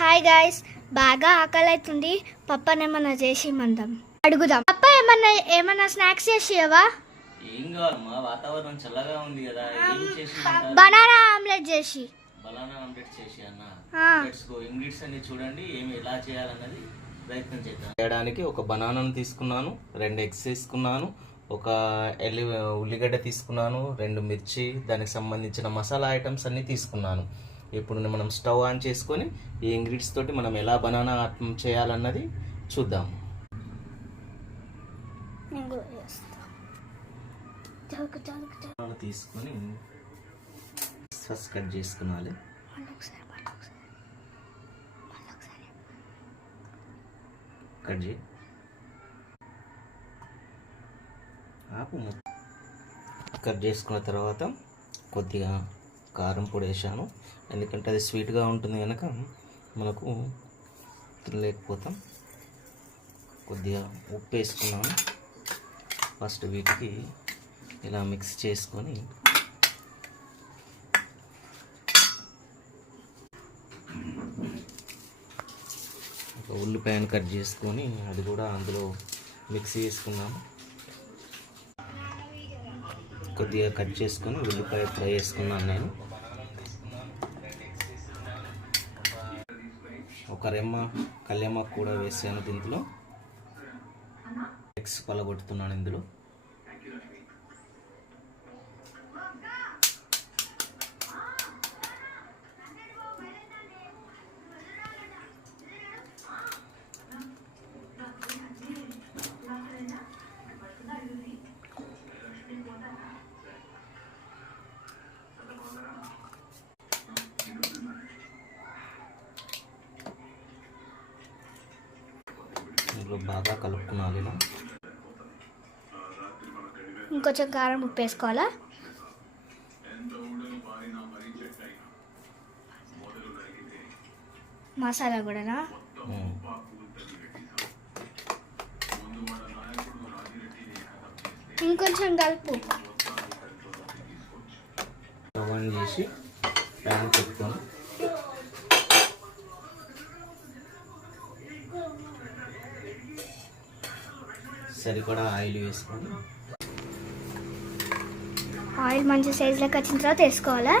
Hi guys, బాగా ఆకలి అవుతుంది. పప్పని ఏమన్నా చేసి మందాం అడుగుదాం. పప్ప ఏమన్నా స్నాక్స్ చేసివా? ఏం కావాలమ్మా, వాతావరణం చల్లగా ఉంది కదా, ఏం చేసి బనానా ఆమ్లెట్ చేసి. బనానా ఆమ్లెట్ చేసి అన్న. Let's go. ఇంగ్రీడియంట్స్ అన్ని చూడండి, ఏమి ఎలా చేయాలన్నది ప్రయత్నం చేద్దాం. చేయడానికి ఒక బనానాను తీసుకున్నాను, 2 ఎగ్స్ తీసుకున్నాను, ఒక ఉల్లిగడ్డ తీసుకున్నాను, 2 మిర్చి, దానికి సంబంధించిన మసాలా ఐటమ్స్ అన్ని తీసుకున్నాను. ఇప్పుడు మనం స్టవ్ ఆన్ చేసుకొని ఈ ఇంగ్రీడియంట్స్ తోటి మనం ఎలా బనానా చేయాలన్నది చూద్దాం. తీసుకొని ఫస్ట్ కట్ చేసుకున్నాలి. కట్ చేయి. కట్ చేసుకున్న తర్వాత కొద్దిగా కారం పొడి వేసాను, ఎందుకంటే అది స్వీట్గా ఉంటుంది కనుక మనకు తినలేకపోతాం. కొద్దిగా ఉప్పు వేసుకున్నాను. ఫస్ట్ వీటికి ఇలా మిక్స్ చేసుకొని ఒక ఉల్లిపాయను కట్ చేసుకొని అది కూడా అందులో మిక్స్ చేసుకున్నాము. కొద్దిగా కట్ చేసుకొని ఉల్లిపాయ ఫ్రై చేసుకున్నాను నేను. ఒక రెమ్మ కళ్యామాకు కూడా వేసాను దీంట్లో. ఎగ్స్ పలగొట్టుతున్నాను ఇందులో. బాగా కలుపుకున్నాను. ఇలా ఇంకొంచెం కారం ఉప్పు వేసుకోవాలా? మసాలా కూడానా? ఇంకొంచెం కలుపు. స్టవ్ ఆన్ చేసి ప్యాన్ పెట్టుకొని సరిపడా ఆయిల్ వేసుకొని, ఆయిల్ మంచి సైజులోకి వచ్చిన తర్వాత వేసుకోవాలా?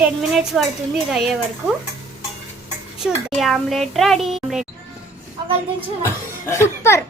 10 minutes పడుతుంది ఇది అయ్యే వరకు. చూద్దాం. Omelette ready. Omelette super.